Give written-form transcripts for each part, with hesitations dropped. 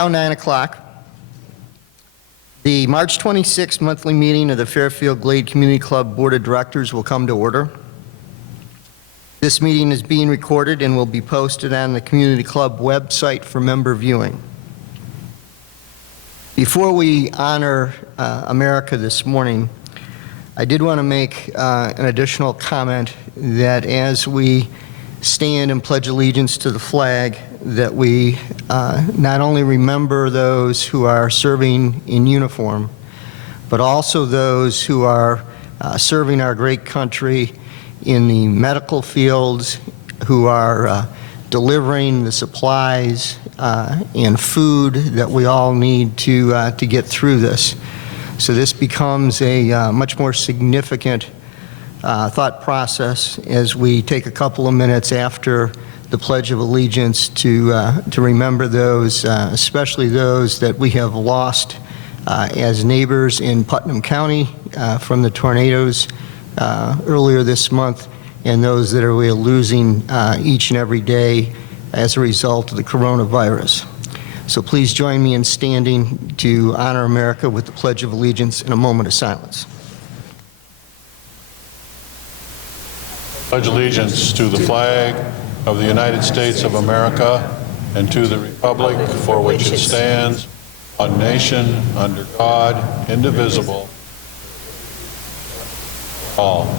Now 9 o'clock. The March 26th monthly meeting of the Fairfield Glade Community Club Board of Directors will come to order. This meeting is being recorded and will be posted on the Community Club website for member viewing. Before we honor America this morning, I did want to make an additional comment that as we stand and pledge allegiance to the flag, that we not only remember those who are serving in uniform, but also those who are serving our great country in the medical fields, who are delivering the supplies and food that we all need to get through this. So this becomes a much more significant thought process as we take a couple of minutes after the Pledge of Allegiance to remember those, especially those that we have lost as neighbors in Putnam County from the tornadoes earlier this month, and those that we're losing each and every day as a result of the coronavirus. So please join me in standing to honor America with the Pledge of Allegiance in a moment of silence. Pledge allegiance to the flag of the United States of America and to the republic for which it stands, one nation, under God, indivisible, all.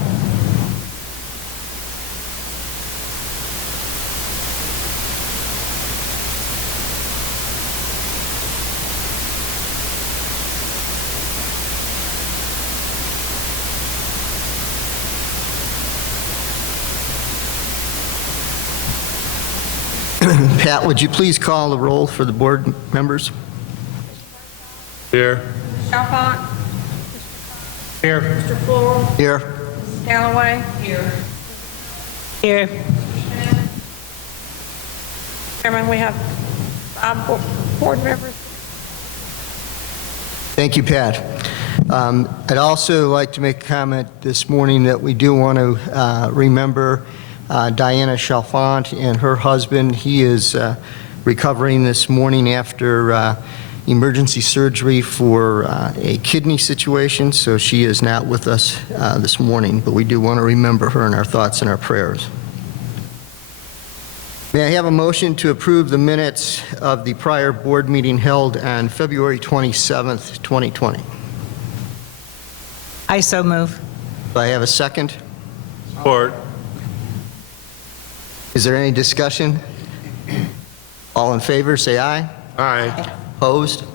Pat, would you please call the roll for the board members? Here. Chalfant. Here. Mr. Floral. Here. Mrs. Galloway. Here. Here. Chairman, we have 5 board members. Thank you, Pat. I'd also like to make a comment this morning that we do want to remember Diana Chalfant and her husband. He is recovering this morning after emergency surgery for a kidney situation, so she is not with us this morning, but we do want to remember her in our thoughts and our prayers. May I have a motion to approve the minutes of the prior board meeting held on February 27th, 2020? I so move. Do I have a second? Support. Is there any discussion? All in favor, say aye. Aye. Opposed?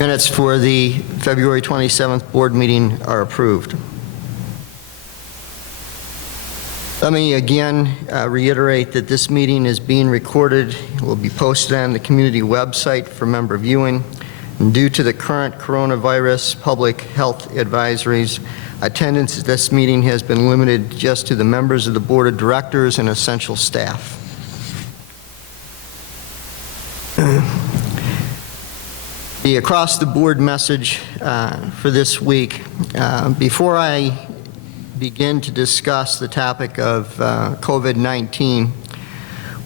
Minutes for the February 27th board meeting are approved. Let me again reiterate that this meeting is being recorded. It will be posted on the community website for member viewing. And due to the current coronavirus public health advisories, attendance at this meeting has been limited just to the members of the board of directors and essential staff. The across-the-board message for this week, before I begin to discuss the topic of COVID-19,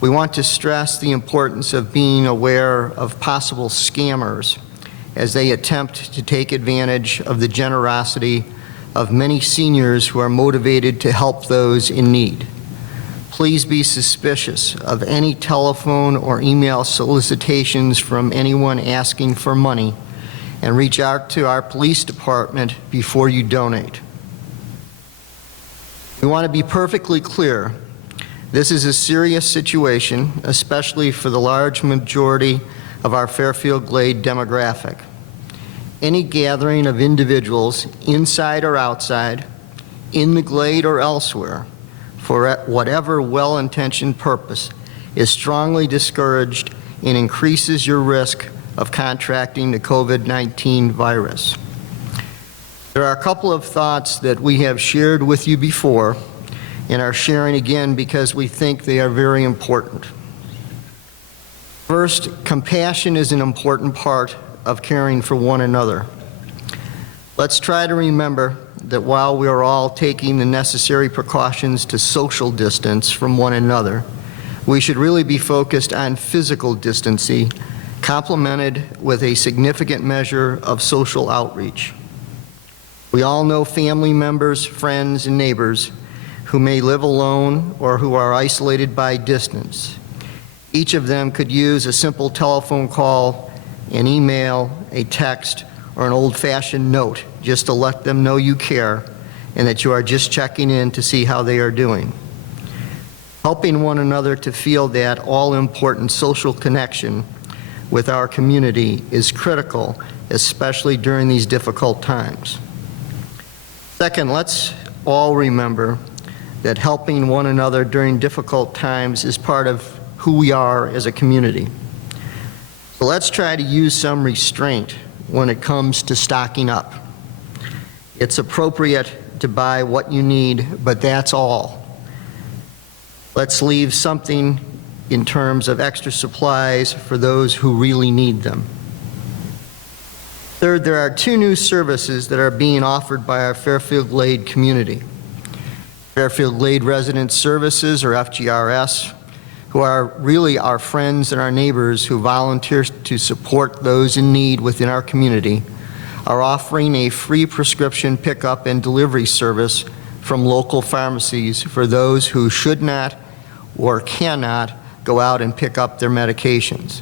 we want to stress the importance of being aware of possible scammers as they attempt to take advantage of the generosity of many seniors who are motivated to help those in need. Please be suspicious of any telephone or email solicitations from anyone asking for money, and reach out to our police department before you donate. We want to be perfectly clear. This is a serious situation, especially for the large majority of our Fairfield Glade demographic. Any gathering of individuals, inside or outside, in the Glade or elsewhere, for whatever well-intentioned purpose, is strongly discouraged and increases your risk of contracting the COVID-19 virus. There are a couple of thoughts that we have shared with you before and are sharing again because we think they are very important. First, compassion is an important part of caring for one another. Let's try to remember that while we are all taking the necessary precautions to social distance from one another, we should really be focused on physical distancing, complemented with a significant measure of social outreach. We all know family members, friends, and neighbors who may live alone or who are isolated by distance. Each of them could use a simple telephone call, an email, a text, or an old-fashioned note just to let them know you care and that you are just checking in to see how they are doing. Helping one another to feel that all-important social connection with our community is critical, especially during these difficult times. Second, let's all remember that helping one another during difficult times is part of who we are as a community. So let's try to use some restraint when it comes to stocking up. It's appropriate to buy what you need, but that's all. Let's leave something in terms of extra supplies for those who really need them. Third, there are 2 new services that are being offered by our Fairfield Glade community. Fairfield Glade Resident Services, or FGRS, who are really our friends and our neighbors who volunteer to support those in need within our community, are offering a free prescription pickup and delivery service from local pharmacies for those who should not or cannot go out and pick up their medications.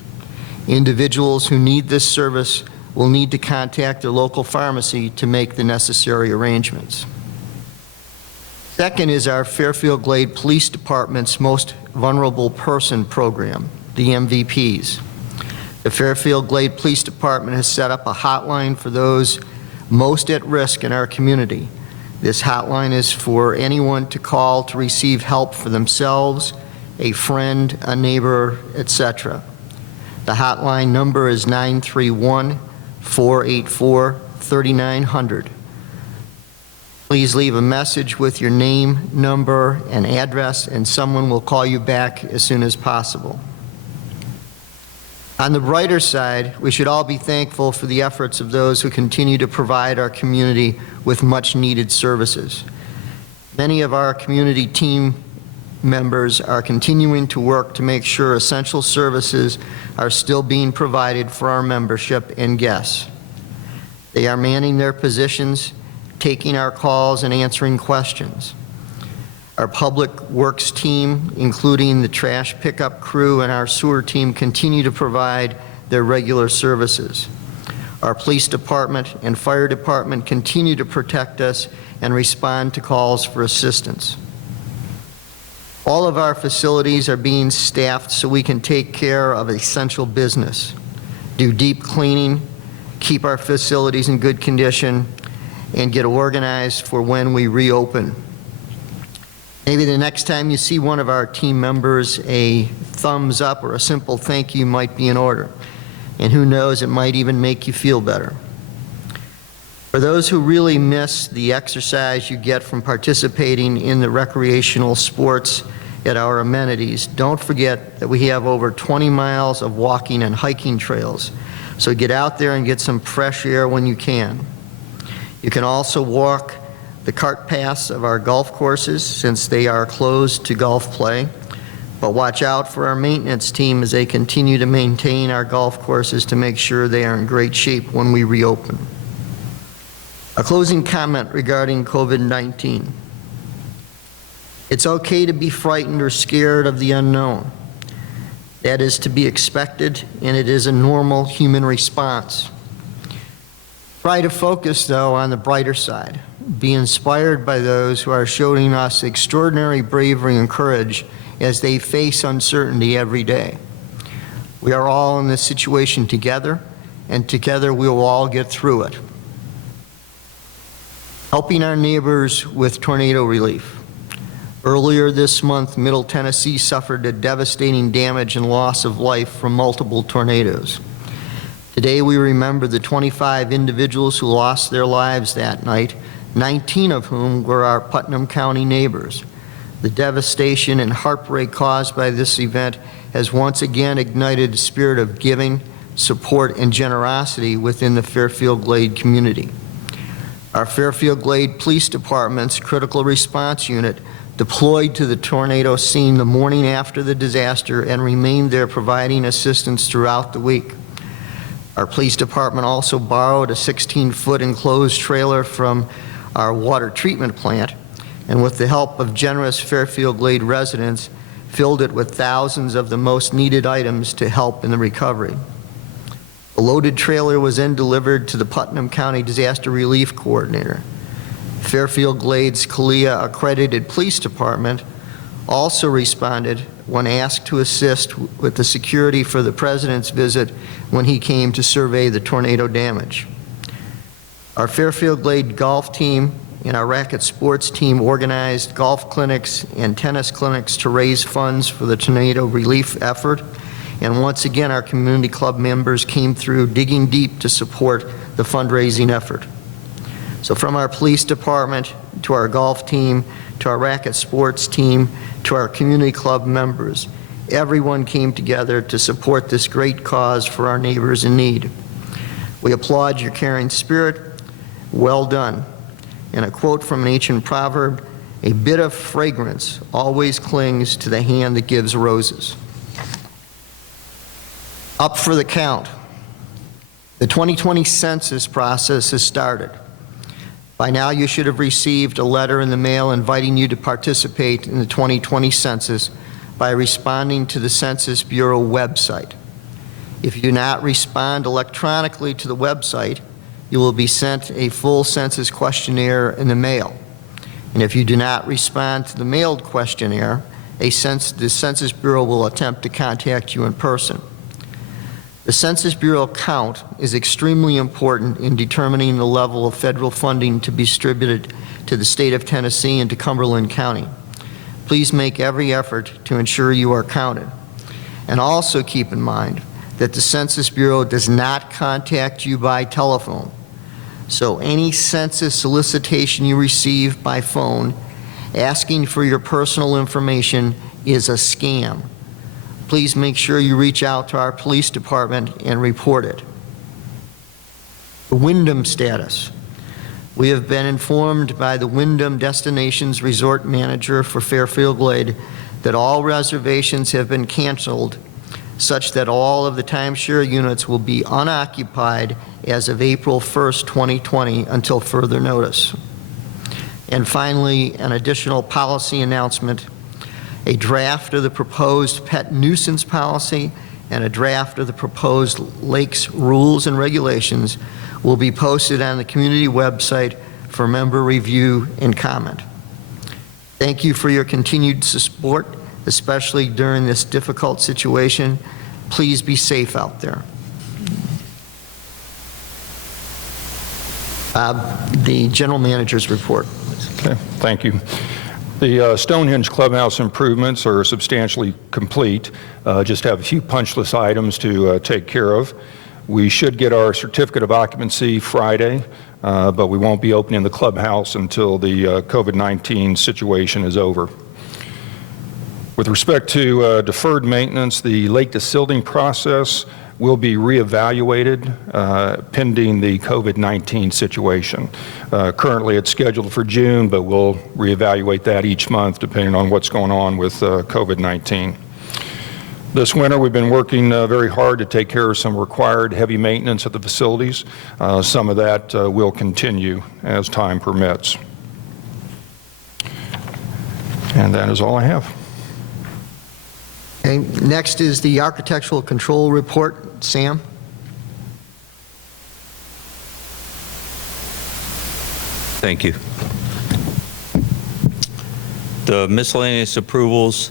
Individuals who need this service will need to contact their local pharmacy to make the necessary arrangements. Second is our Fairfield Glade Police Department's Most Vulnerable Person program, the MVPs. The Fairfield Glade Police Department has set up a hotline for those most at risk in our community. This hotline is for anyone to call to receive help for themselves, a friend, a neighbor, etc. The hotline number is 931-484-3900. Please leave a message with your name, number, and address, and someone will call you back as soon as possible. On the brighter side, we should all be thankful for the efforts of those who continue to provide our community with much-needed services. Many of our community team members are continuing to work to make sure essential services are still being provided for our membership and guests. They are manning their positions, taking our calls, and answering questions. Our public works team, including the trash pickup crew and our sewer team, continue to provide their regular services. Our police department and fire department continue to protect us and respond to calls for assistance. All of our facilities are being staffed so we can take care of essential business, do deep cleaning, keep our facilities in good condition, and get organized for when we reopen. Maybe the next time you see one of our team members, a thumbs up or a simple thank you might be in order. And who knows, it might even make you feel better. For those who really miss the exercise you get from participating in the recreational sports at our amenities, don't forget that we have over 20 miles of walking and hiking trails. So get out there and get some fresh air when you can. You can also walk the cart paths of our golf courses since they are closed to golf play. But watch out for our maintenance team as they continue to maintain our golf courses to make sure they are in great shape when we reopen. A closing comment regarding COVID-19. It's okay to be frightened or scared of the unknown. That is to be expected, and it is a normal human response. Try to focus, though, on the brighter side. Be inspired by those who are showing us extraordinary bravery and courage as they face uncertainty every day. We are all in this situation together, and together we will all get through it. Helping our neighbors with tornado relief. Earlier this month, Middle Tennessee suffered a devastating damage and loss of life from multiple tornadoes. Today we remember the 25 individuals who lost their lives that night, 19 of whom were our Putnam County neighbors. The devastation and heartbreak caused by this event has once again ignited a spirit of giving, support, and generosity within the Fairfield Glade community. Our Fairfield Glade Police Department's critical response unit deployed to the tornado scene the morning after the disaster and remained there providing assistance throughout the week. Our police department also borrowed a 16-foot enclosed trailer from our water treatment plant, and with the help of generous Fairfield Glade residents, filled it with thousands of the most needed items to help in the recovery. The loaded trailer was then delivered to the Putnam County Disaster Relief Coordinator. Fairfield Glade's CALIA accredited police department also responded when asked to assist with the security for the president's visit when he came to survey the tornado damage. Our Fairfield Glade golf team and our racket sports team organized golf clinics and tennis clinics to raise funds for the tornado relief effort. And once again, our community club members came through digging deep to support the fundraising effort. So from our police department to our golf team, to our racket sports team, to our community club members, everyone came together to support this great cause for our neighbors in need. We applaud your caring spirit. Well done. And a quote from an ancient proverb, "A bit of fragrance always clings to the hand that gives roses." Up for the count. The 2020 census process has started. By now, you should have received a letter in the mail inviting you to participate in the 2020 census by responding to the Census Bureau website. If you do not respond electronically to the website, you will be sent a full census questionnaire in the mail. And if you do not respond to the mailed questionnaire, the Census Bureau will attempt to contact you in person. The Census Bureau count is extremely important in determining the level of federal funding to be distributed to the state of Tennessee and to Cumberland County. Please make every effort to ensure you are counted. And also keep in mind that the Census Bureau does not contact you by telephone. So any census solicitation you receive by phone asking for your personal information is a scam. Please make sure you reach out to our police department and report it. The Wyndham status. We have been informed by the Wyndham Destinations Resort Manager for Fairfield Glade that all reservations have been canceled, such that all of the timeshare units will be unoccupied as of April 1st, 2020 until further notice. And finally, an additional policy announcement. A draft of the proposed pet nuisance policy and a draft of the proposed lakes rules and regulations will be posted on the community website for member review and comment. Thank you for your continued support, especially during this difficult situation. Please be safe out there. The General Manager's report. Okay, thank you. The Stonehenge Clubhouse improvements are substantially complete. Just have a few punch list items to take care of. We should get our certificate of occupancy Friday, but we won't be opening the clubhouse until the COVID-19 situation is over. With respect to deferred maintenance, the lake desilting process will be reevaluated pending the COVID-19 situation. Currently it's scheduled for June, but we'll reevaluate that each month depending on what's going on with COVID-19. This winter we've been working very hard to take care of some required heavy maintenance at the facilities. Some of that will continue as time permits. And that is all I have. Okay, next is the Architectural Control Report. Sam? Thank you. The miscellaneous approvals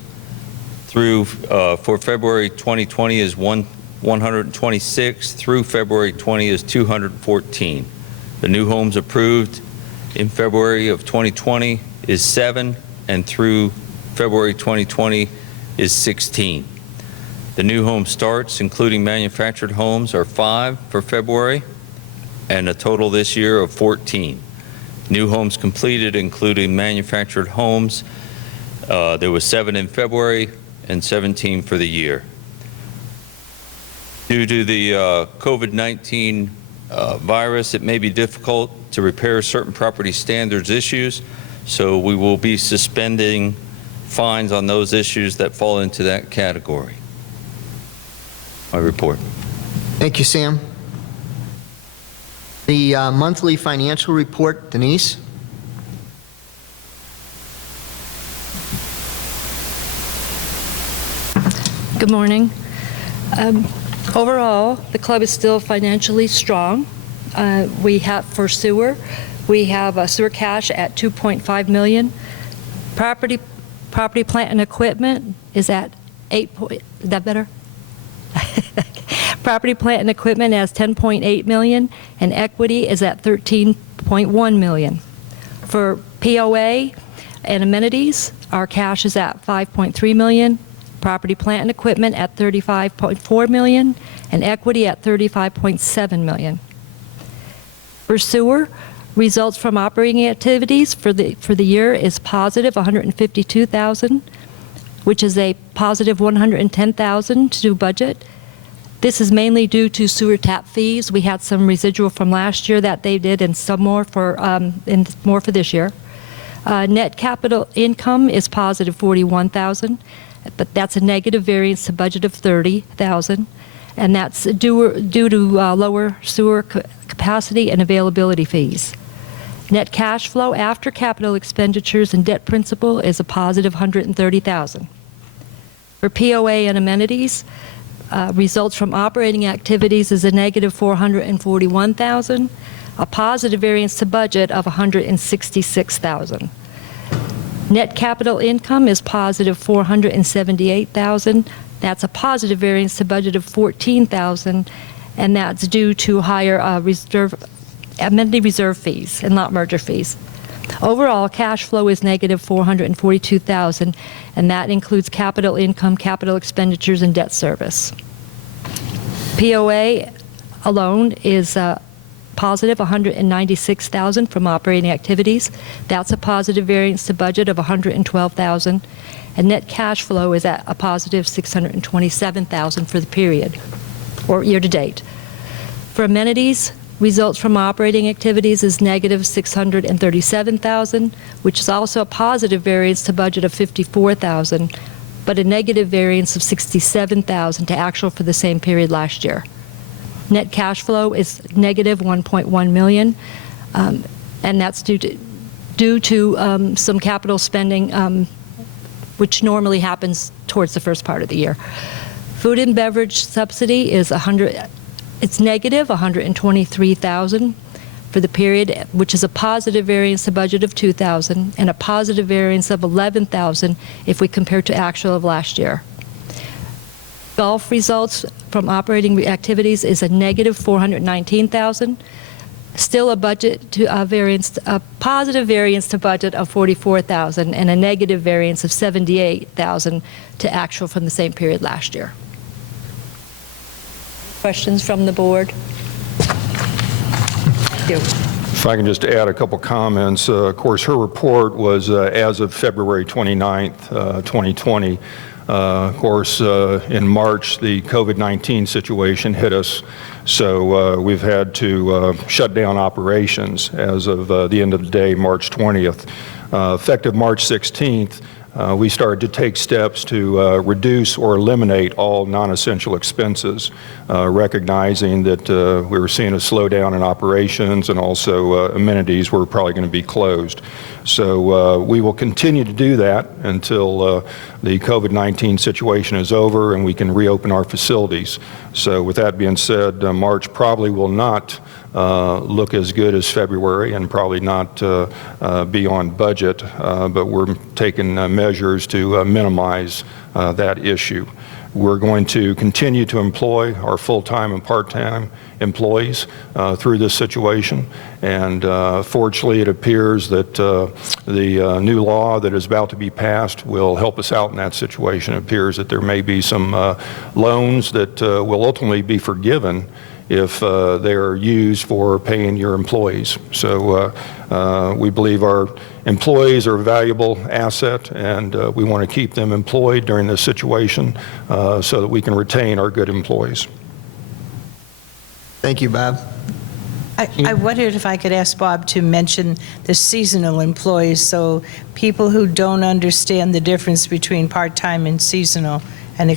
through for February 2020 is 126, through February 20 is 214. The new homes approved in February of 2020 is 7, and through February 2020 is 16. The new home starts, including manufactured homes, are 5 for February, and a total this year of 14. New homes completed, including manufactured homes, there was 7 in February and 17 for the year. Due to the COVID-19 virus, it may be difficult to repair certain property standards issues. So we will be suspending fines on those issues that fall into that category. My report. Thank you, Sam. The monthly financial report, Denise? Good morning. Overall, the club is still financially strong. We have, for sewer, we have sewer cash at $2.5 million. Property, plant, and equipment is at is that better? Property, plant, and equipment has $10.8 million, and equity is at $13.1 million. For POA and amenities, our cash is at $5.3 million. Property, plant, and equipment at $35.4 million, and equity at $35.7 million. For sewer, results from operating activities for the year is positive $152,000, which is a positive $110,000 to budget. This is mainly due to sewer tap fees. We had some residual from last year that they did, and some more for this year. Net capital income is positive $41,000. But that's a negative variance to budget of $30,000, and that's due to lower sewer capacity and availability fees. Net cash flow after capital expenditures and debt principal is a positive $130,000. For POA and amenities, results from operating activities is a negative $441,000, a positive variance to budget of $166,000. Net capital income is positive $478,000. That's a positive variance to budget of $14,000, and that's due to higher amenity reserve fees and lot merger fees. Overall, cash flow is negative $442,000, and that includes capital income, capital expenditures, and debt service. POA alone is positive $196,000 from operating activities. That's a positive variance to budget of $112,000, and net cash flow is at a positive $627,000 for the period, or year to date. For amenities, results from operating activities is negative $637,000, which is also a positive variance to budget of $54,000, but a negative variance of $67,000 to actual for the same period last year. Net cash flow is negative $1.1 million, and that's due to some capital spending, which normally happens towards the first part of the year. Food and beverage subsidy is it's negative $123,000 for the period, which is a positive variance to budget of $2,000 and a positive variance of $11,000 if we compare to actual of last year. Golf results from operating activities is a negative $419,000, still a positive variance to budget of $44,000, and a negative variance of $78,000 to actual from the same period last year. Questions from the board? Thank you. If I can just add a couple comments. Of course, her report was as of February 29th, 2020. Of course, in March, the COVID-19 situation hit us, so we've had to shut down operations as of the end of the day, March 20th. Effective March 16th, we started to take steps to reduce or eliminate all non-essential expenses, recognizing that we were seeing a slowdown in operations, and also amenities were probably going to be closed. So we will continue to do that until the COVID-19 situation is over and we can reopen our facilities. So with that being said, March probably will not look as good as February, and probably not be on budget, but we're taking measures to minimize that issue. We're going to continue to employ our full-time and part-time employees through this situation, and fortunately it appears that the new law that is about to be passed will help us out in that situation. It appears that there may be some loans that will ultimately be forgiven if they are used for paying your employees. So we believe our employees are a valuable asset, and we want to keep them employed during this situation so that we can retain our good employees. Thank you, Bob. I wondered if I could ask Bob to mention the seasonal employees, so people who don't understand the difference between part-time and seasonal, and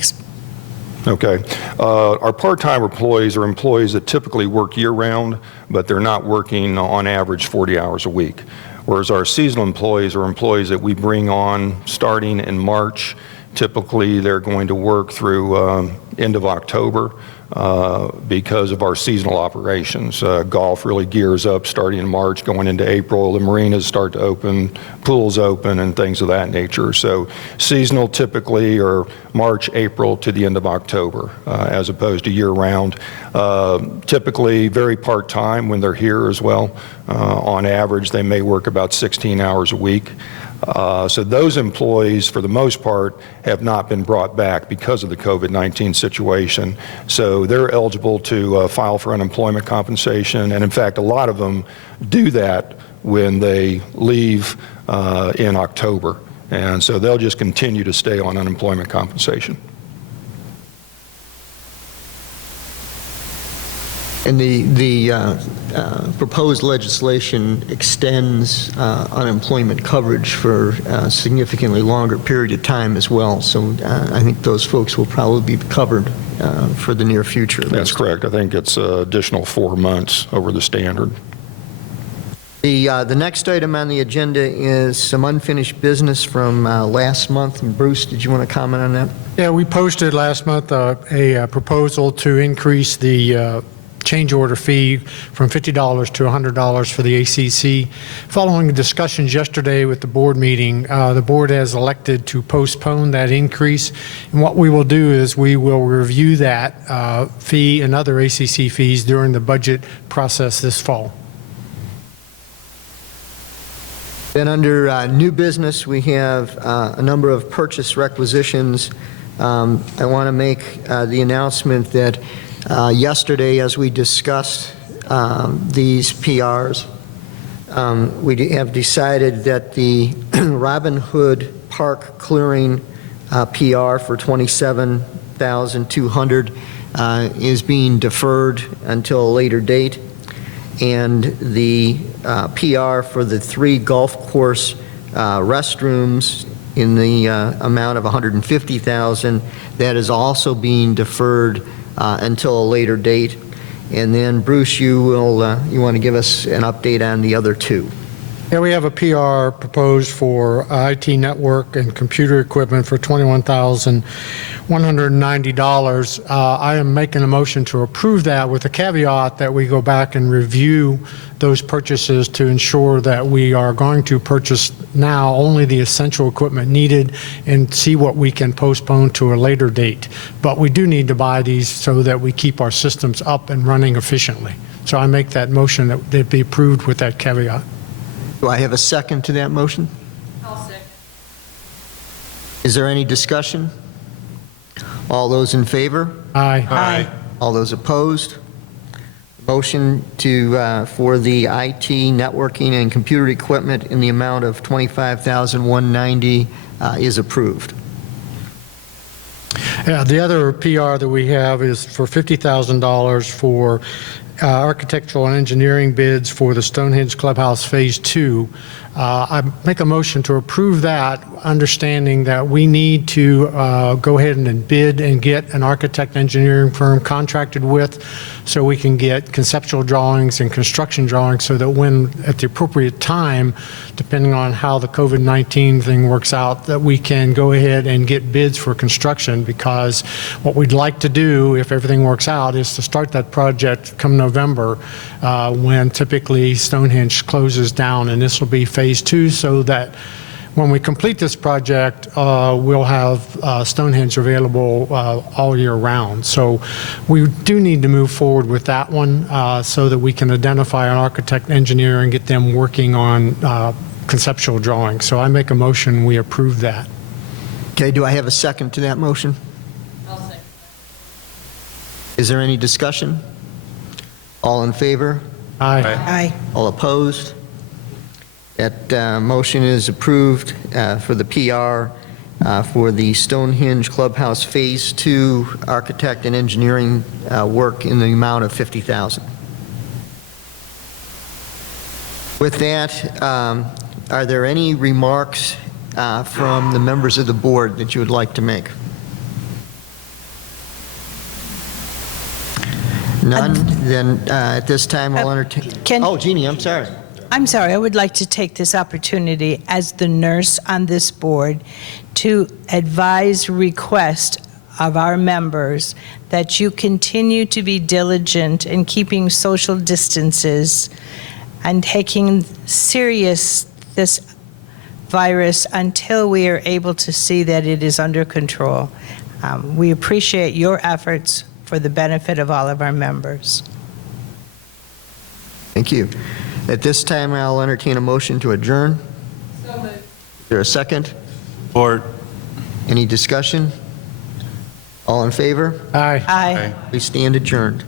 Okay. Our part-time employees are employees that typically work year-round, but they're not working on average 40 hours a week. Whereas our seasonal employees are employees that we bring on starting in March. Typically, they're going to work through end of October because of our seasonal operations. Golf really gears up starting in March, going into April. The marinas start to open, pools open, and things of that nature. So seasonal typically are March, April to the end of October, as opposed to year-round. Typically very part-time when they're here as well. On average, they may work about 16 hours a week. So those employees, for the most part, have not been brought back because of the COVID-19 situation. So they're eligible to file for unemployment compensation. And in fact, a lot of them do that when they leave in October. And so they'll just continue to stay on unemployment compensation. And the proposed legislation extends unemployment coverage for a significantly longer period of time as well. So I think those folks will probably be covered for the near future. That's correct. I think it's additional 4 months over the standard. The next item on the agenda is some unfinished business from last month. And Bruce, did you want to comment on that? Yeah, we posted last month a proposal to increase the change order fee from $50 to $100 for the ACC. Following the discussions yesterday with the board meeting, the board has elected to postpone that increase. And what we will do is we will review that fee and other ACC fees during the budget process this fall. Then under new business, we have a number of purchase requisitions. I want to make the announcement that yesterday, as we discussed these PRs, we have decided that the Robin Hood Park clearing PR for $27,200 is being deferred until a later date. And the PR for the 3 golf course restrooms in the amount of $150,000, that is also being deferred until a later date. And then Bruce, you want to give us an update on the other 2. Yeah, we have a PR proposed for IT network and computer equipment for $21,190. I am making a motion to approve that with the caveat that we go back and review those purchases to ensure that we are going to purchase now only the essential equipment needed and see what we can postpone to a later date. But we do need to buy these so that we keep our systems up and running efficiently. So I make that motion that they be approved with that caveat. Do I have a second to that motion? I'll second. Is there any discussion? All those in favor? Aye. Aye. All those opposed? Motion for the IT networking and computer equipment in the amount of $25,190 is approved. Yeah, the other PR that we have is for $50,000 for architectural and engineering bids for the Stonehenge Clubhouse Phase 2. I make a motion to approve that, understanding that we need to go ahead and bid and get an architect engineering firm contracted with so we can get conceptual drawings and construction drawings so that when at the appropriate time, depending on how the COVID-19 thing works out, that we can go ahead and get bids for construction, because what we'd like to do, if everything works out, is to start that project come November when typically Stonehenge closes down, and this will be Phase 2, so that when we complete this project, we'll have Stonehenge available all year round. So we do need to move forward with that one so that we can identify an architect engineer and get them working on conceptual drawings. So I make a motion, we approve that. Okay, do I have a second to that motion? I'll second. Is there any discussion? All in favor? Aye. Aye. All opposed? That motion is approved for the PR for the Stonehenge Clubhouse Phase 2 architect and engineering work in the amount of $50,000. With that, are there any remarks from the members of the board that you would like to make? None? Then at this time, I'll entertain. Oh, Jeannie, I'm sorry. I'm sorry, I would like to take this opportunity as the nurse on this board to advise, request of our members that you continue to be diligent in keeping social distances and taking serious this virus until we are able to see that it is under control. We appreciate your efforts for the benefit of all of our members. Thank you. At this time, I'll entertain a motion to adjourn. So moved. Is there a second? Support. Any discussion? All in favor? Aye. Aye. We stand adjourned.